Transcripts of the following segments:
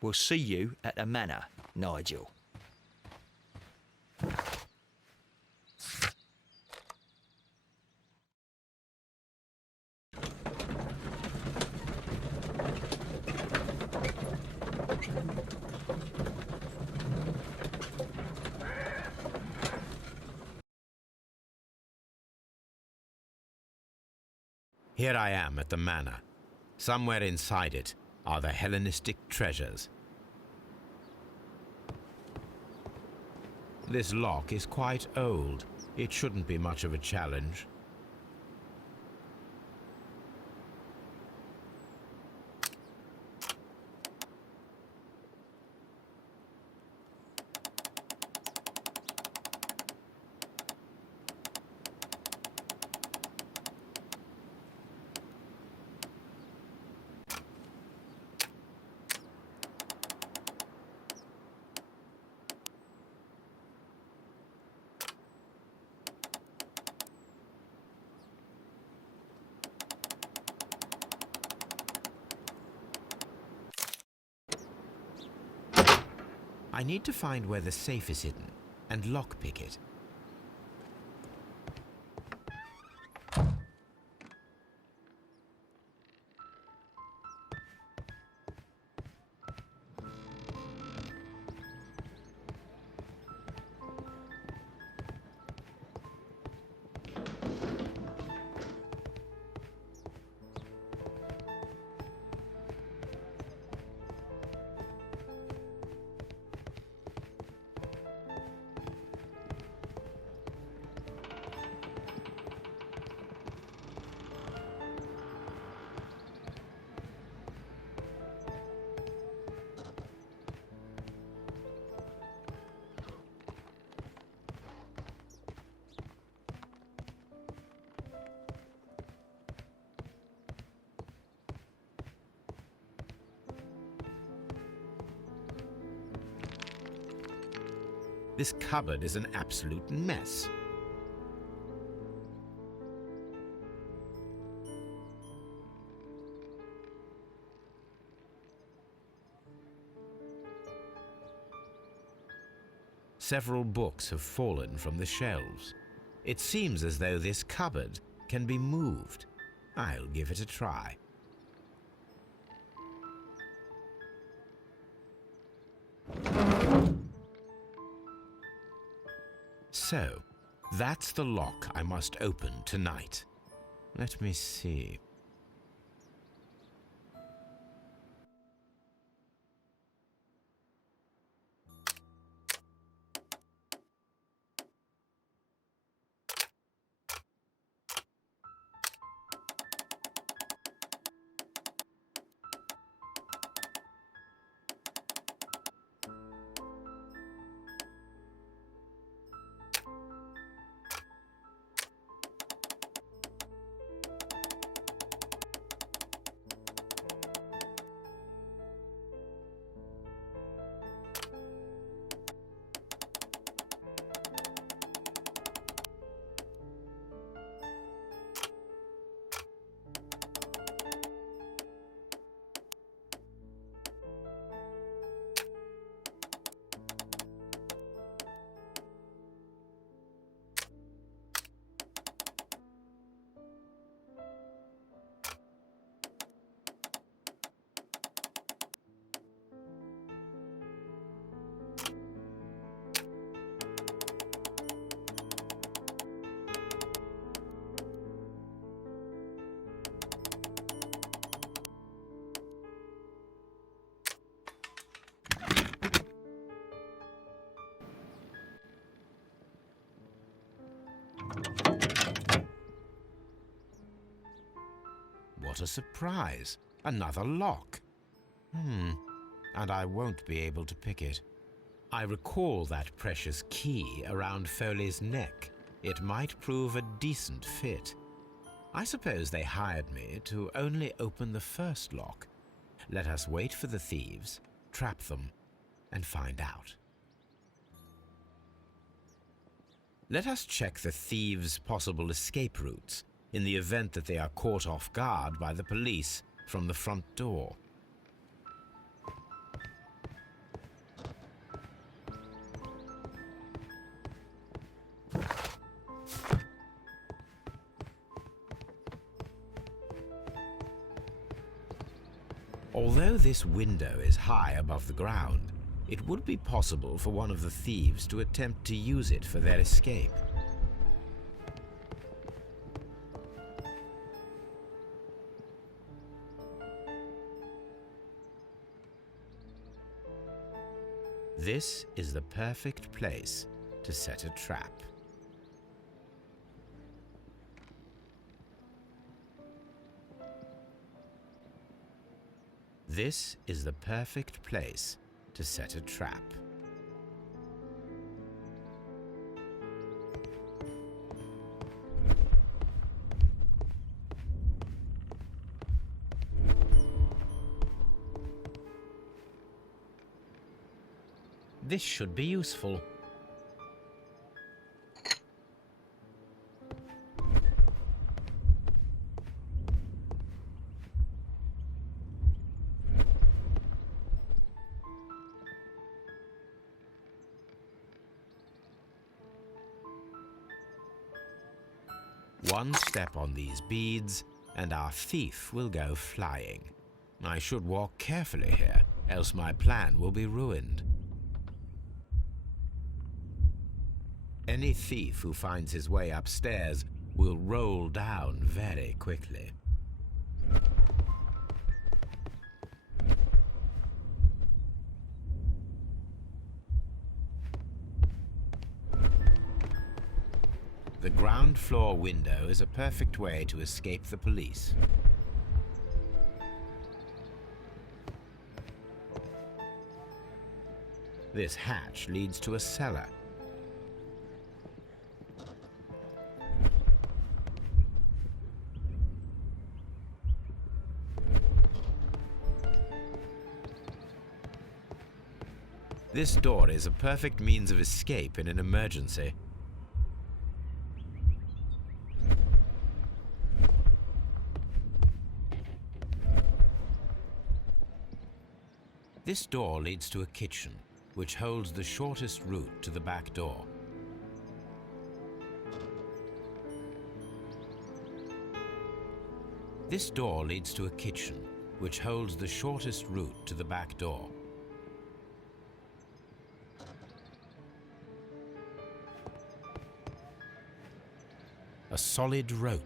We'll see you at the manor, Nigel. Here I am at the manor. Somewhere inside it are the Hellenistic treasures. This lock is quite old. It shouldn't be much of a challenge. I need to find where the safe is hidden and lockpick it. This cupboard is an absolute mess. Several books have fallen from the shelves. It seems as though this cupboard can be moved. I'll give it a try. So, that's the lock I must open tonight. Let me see. What a surprise! Another lock. And I won't be able to pick it. I recall that precious key around Foley's neck. It might prove a decent fit. I suppose they hired me to only open the first lock. Let us wait for the thieves, trap them, and find out. Let us check the thieves' possible escape routes in the event that they are caught off guard by the police from the front door. Although this window is high above the ground, it would be possible for one of the thieves to attempt to use it for their escape. This is the perfect place to set a trap. This is the perfect place to set a trap. This should be useful. One step on these beads, and our thief will go flying. I should walk carefully here, else my plan will be ruined. Any thief who finds his way upstairs will roll down very quickly. The ground floor window is a perfect way to escape the police. This hatch leads to a cellar. This door is a perfect means of escape in an emergency. This door leads to a kitchen, which holds the shortest route to the back door. This door leads to a kitchen, which holds the shortest route to the back door. A solid rope.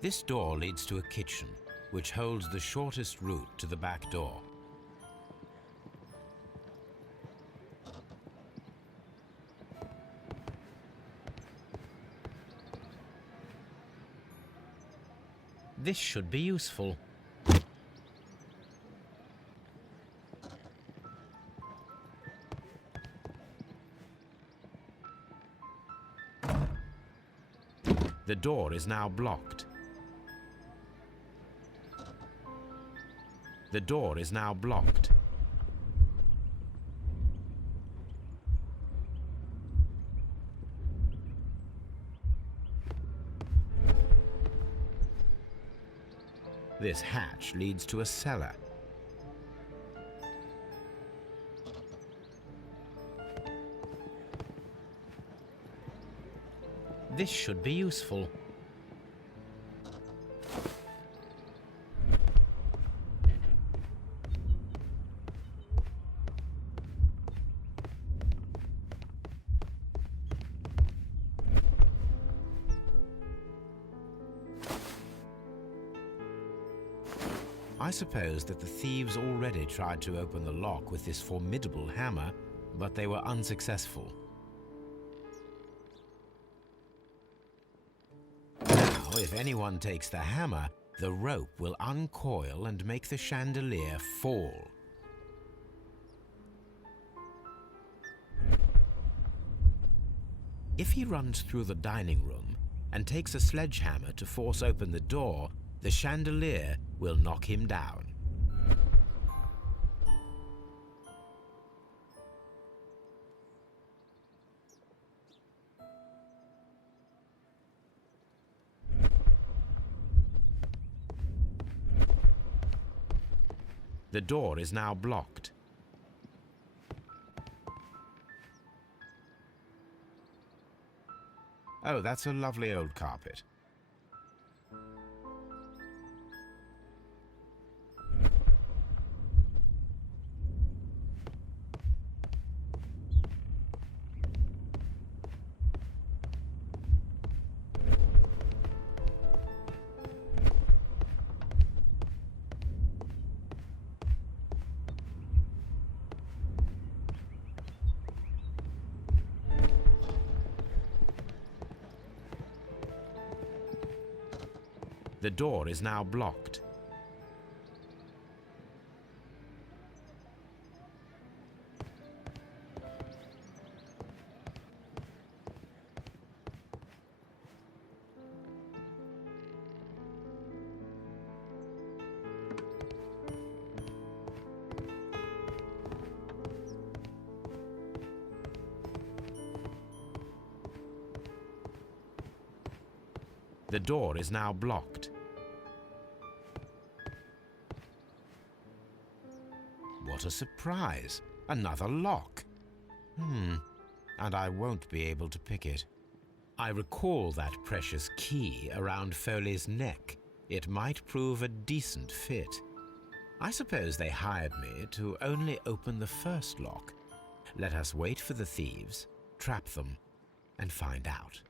This door leads to a kitchen, which holds the shortest route to the back door. This should be useful. The door is now blocked. The door is now blocked. This hatch leads to a cellar. This should be useful. I suppose that the thieves already tried to open the lock with this formidable hammer, but they were unsuccessful. Now, if anyone takes the hammer, the rope will uncoil and make the chandelier fall. If he runs through the dining room and takes a sledgehammer to force open the door, the chandelier will knock him down. The door is now blocked. Oh, that's a lovely old carpet. The door is now blocked. The door is now blocked. What a surprise! Another lock. And I won't be able to pick it. I recall that precious key around Foley's neck. It might prove a decent fit. I suppose they hired me to only open the first lock. Let us wait for the thieves, trap them, and find out.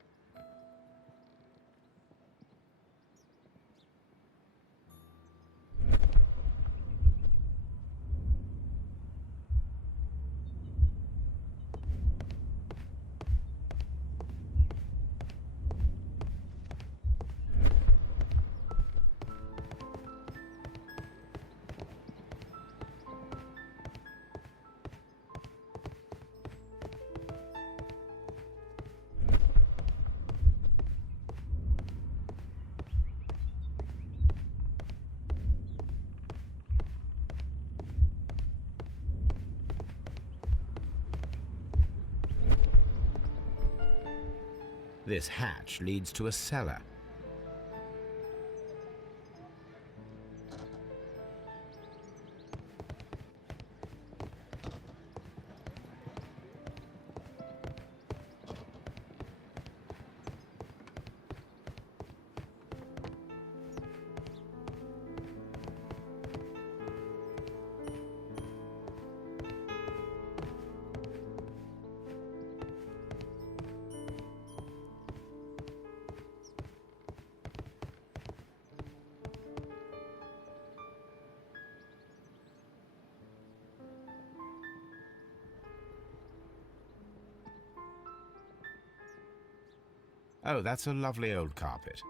This hatch leads to a cellar. Oh, that's a lovely old carpet.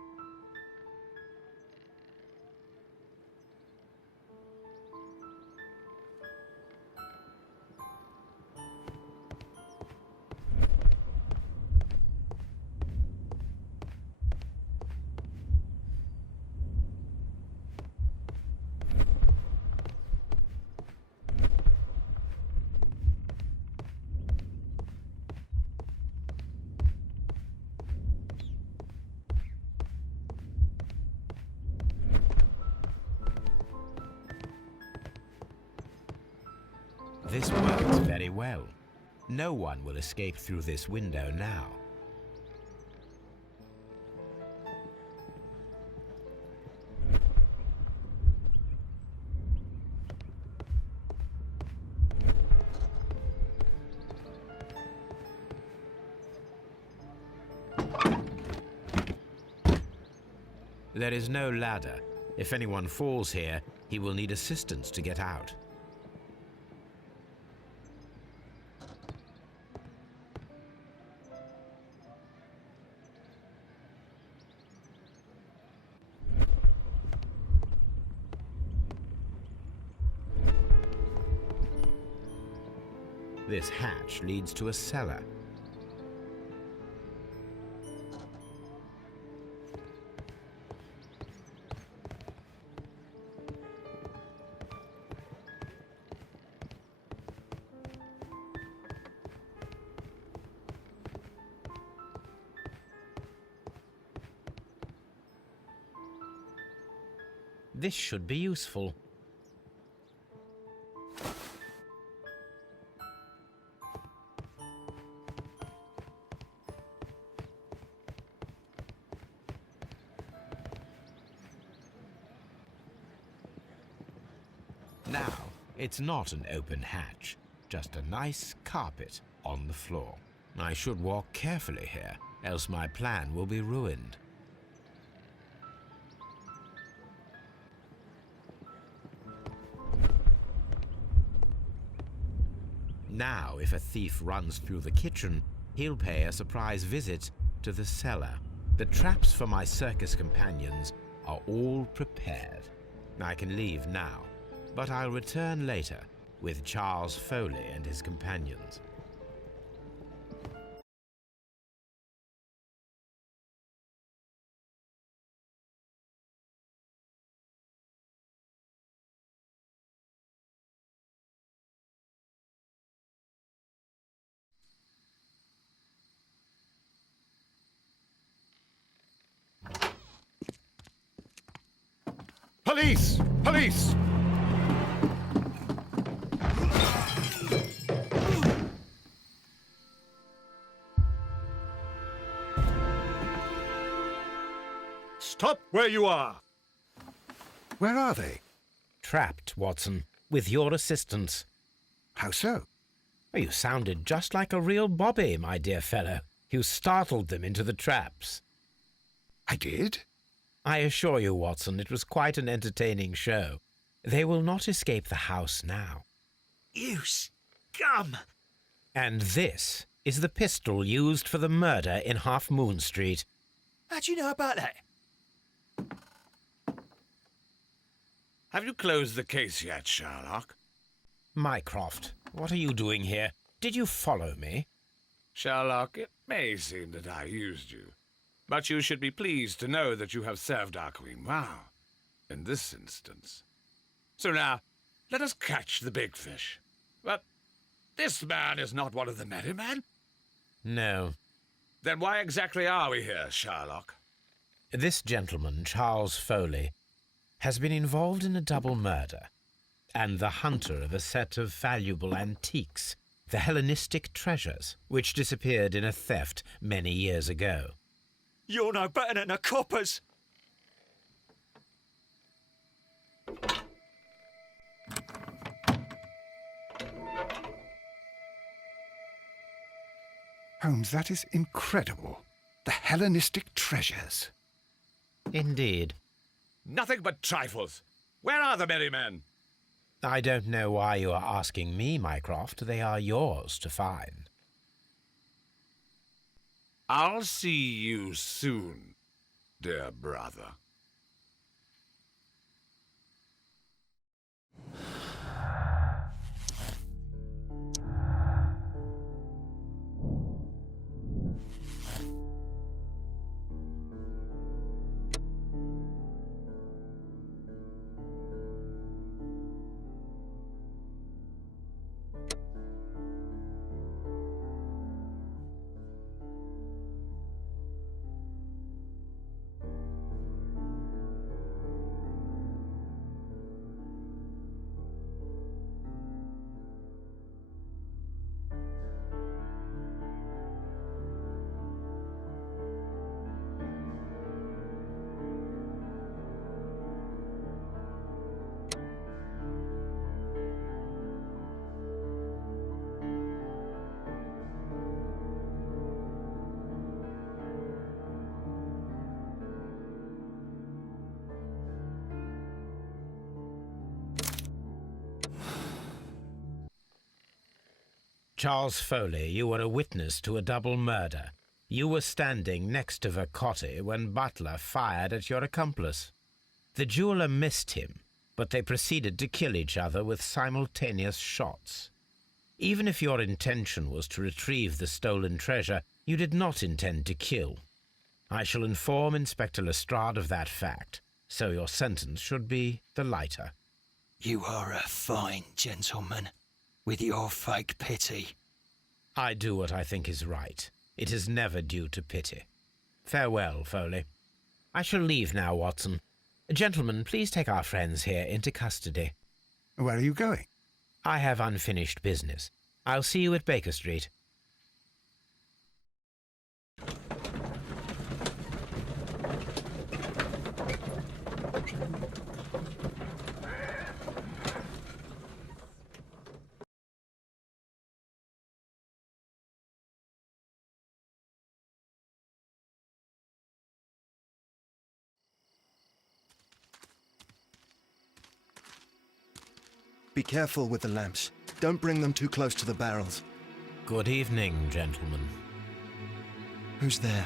This works very well. No one will escape through this window now. There is no ladder. If anyone falls here, he will need assistance to get out. This hatch leads to a cellar. This should be useful. Now, it's not an open hatch, just a nice carpet on the floor. I should walk carefully here, else my plan will be ruined. Now, if a thief runs through the kitchen, he'll pay a surprise visit to the cellar. The traps for my circus companions are all prepared. I can leave now, but I'll return later with Charles Foley and his companions. Police! Police! Stop where you are! Where are they? Trapped, Watson, with your assistance. How so? You sounded just like a real bobby, my dear fellow. You startled them into the traps. I did? I assure you, Watson, it was quite an entertaining show. They will not escape the house now. You scum! And this is the pistol used for the murder in Half Moon Street. How'd you know about that? Have you closed the case yet, Sherlock? Mycroft, what are you doing here? Did you follow me? Sherlock, it may seem that I used you, but you should be pleased to know that you have served our Queen well, in this instance. So now, let us catch the big fish. But this man is not one of the merry men. No. Then why exactly are we here, Sherlock? This gentleman, Charles Foley, has been involved in a double murder, and the hunter of a set of valuable antiques, the Hellenistic treasures, which disappeared in a theft many years ago. You're no better than the coppers! Holmes, that is incredible. The Hellenistic treasures. Indeed. Nothing but trifles. Where are the merry men? I don't know why you are asking me, Mycroft. They are yours to find. I'll see you soon, dear brother. Charles Foley, you were a witness to a double murder. You were standing next to Vercotti when Butler fired at your accomplice. The jeweller missed him, but they proceeded to kill each other with simultaneous shots. Even if your intention was to retrieve the stolen treasure, you did not intend to kill. I shall inform Inspector Lestrade of that fact, so your sentence should be the lighter. You are a fine gentleman, with your fake pity. I do what I think is right. It is never due to pity. Farewell, Foley. I shall leave now, Watson. Gentlemen, please take our friends here into custody. Where are you going? I have unfinished business. I'll see you at Baker Street. Be careful with the lamps. Don't bring them too close to the barrels. Good evening, gentlemen. Who's there?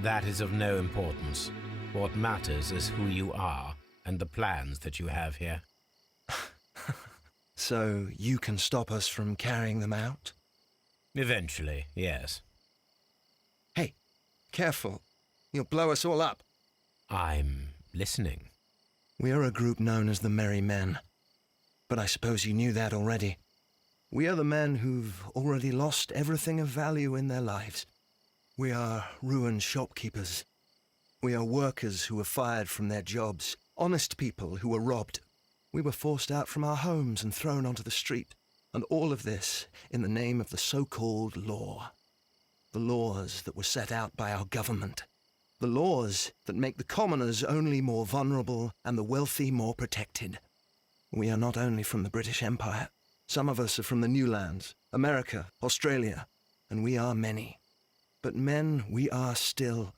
That is of no importance. What matters is who you are and the plans that you have here. So you can stop us from carrying them out? Eventually, yes. Hey, careful. You'll blow us all up. I'm listening. We are a group known as the Merry Men. But I suppose you knew that already. We are the men who've already lost everything of value in their lives. We are ruined shopkeepers. We are workers who were fired from their jobs. Honest people who were robbed. We were forced out from our homes and thrown onto the street. And all of this in the name of the so-called law. The laws that were set out by our government. The laws that make the commoners only more vulnerable and the wealthy more protected. We are not only from the British Empire. Some of us are from the New Lands, America, Australia, and we are many. But men we are still,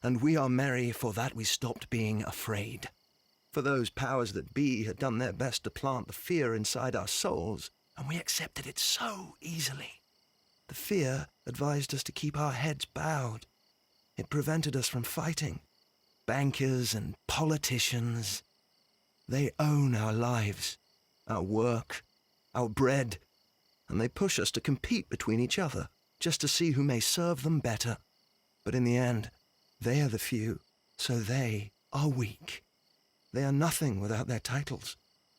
and we are merry for that we stopped being afraid. For those powers that be had done their best to plant the fear inside our souls, and we accepted it so easily. The fear advised us to keep our heads bowed. It prevented us from fighting. Bankers and politicians, they own our lives, our work, our bread, and they push us to compete between each other, just to see who may serve them better. But in the end, they are the few, so they are weak. They are nothing without their titles.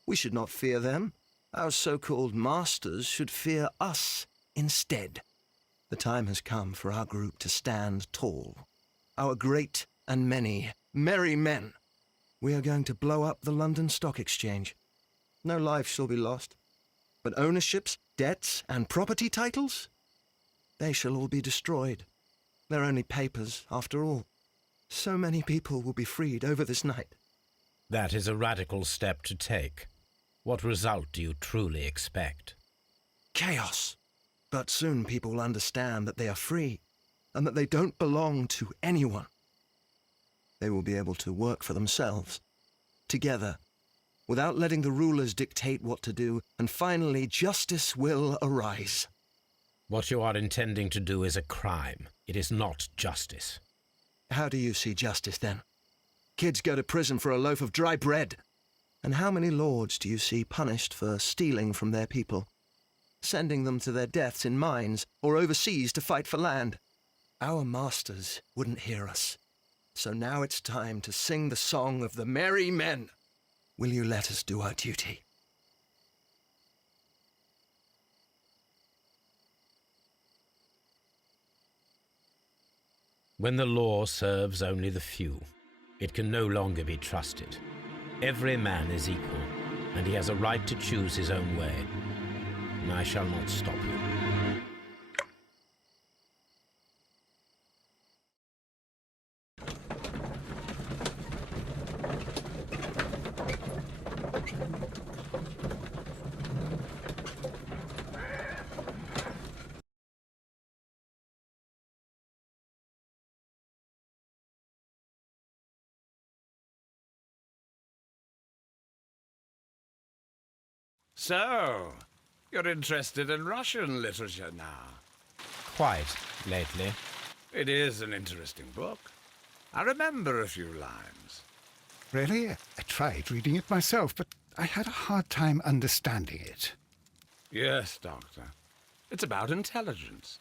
We should not fear them. Our so-called masters should fear us instead. The time has come for our group to stand tall. Our great and many merry men. We are going to blow up the London Stock Exchange. No life shall be lost. But ownerships, debts, and property titles? They shall all be destroyed. They're only papers, after all. So many people will be freed over this night. That is a radical step to take. What result do you truly expect? Chaos. But soon people will understand that they are free, and that they don't belong to anyone. They will be able to work for themselves, together, without letting the rulers dictate what to do, and finally justice will arise. What you are intending to do is a crime. It is not justice. How do you see justice, then? Kids go to prison for a loaf of dry bread. And how many lords do you see punished for stealing from their people, sending them to their deaths in mines or overseas to fight for land? Our masters wouldn't hear us. So now it's time to sing the song of the merry men. Will you let us do our duty? When the law serves only the few, it can no longer be trusted. Every man is equal, and he has a right to choose his own way. And I shall not stop you. So, you're interested in Russian literature now? Quite lately. It is an interesting book. I remember a few lines. Really? I tried reading it myself, but I had a hard time understanding it. Yes, Doctor. It's about intelligence.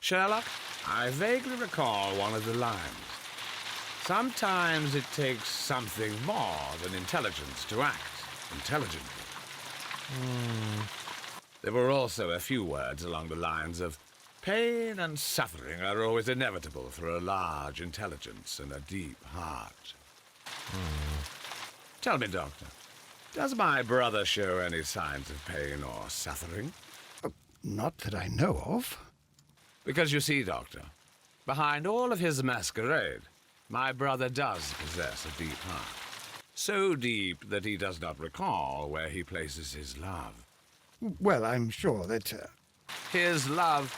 Sherlock, I vaguely recall one of the lines. Sometimes it takes something more than intelligence to act intelligently. There were also a few words along the lines of, pain and suffering are always inevitable for a large intelligence and a deep heart. Tell me, Doctor, does my brother show any signs of pain or suffering? Not that I know of. Because you see, Doctor, behind all of his masquerade, my brother does possess a deep heart. So deep that he does not recall where he places his love. Well, I'm sure that... His love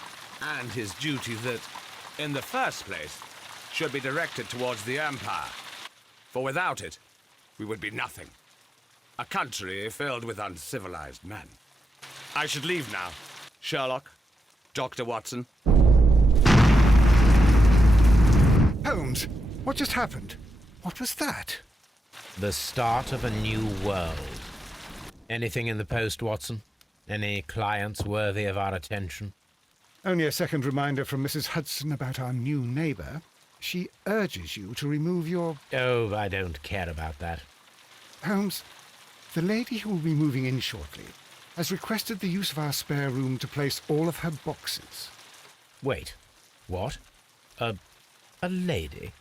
and his duty that, in the first place, should be directed towards the Empire. For without it, we would be nothing. a country filled with uncivilized men. I should leave now. Sherlock, Dr. Watson. Holmes, what just happened? What was that? The start of a new world. Anything in the post, Watson? Any clients worthy of our attention? Only a second reminder from Mrs. Hudson about our new neighbour. She urges you to remove your... Oh, I don't care about that. Holmes, the lady who will be moving in shortly has requested the use of our spare room to place all of her boxes. Wait, what? A lady?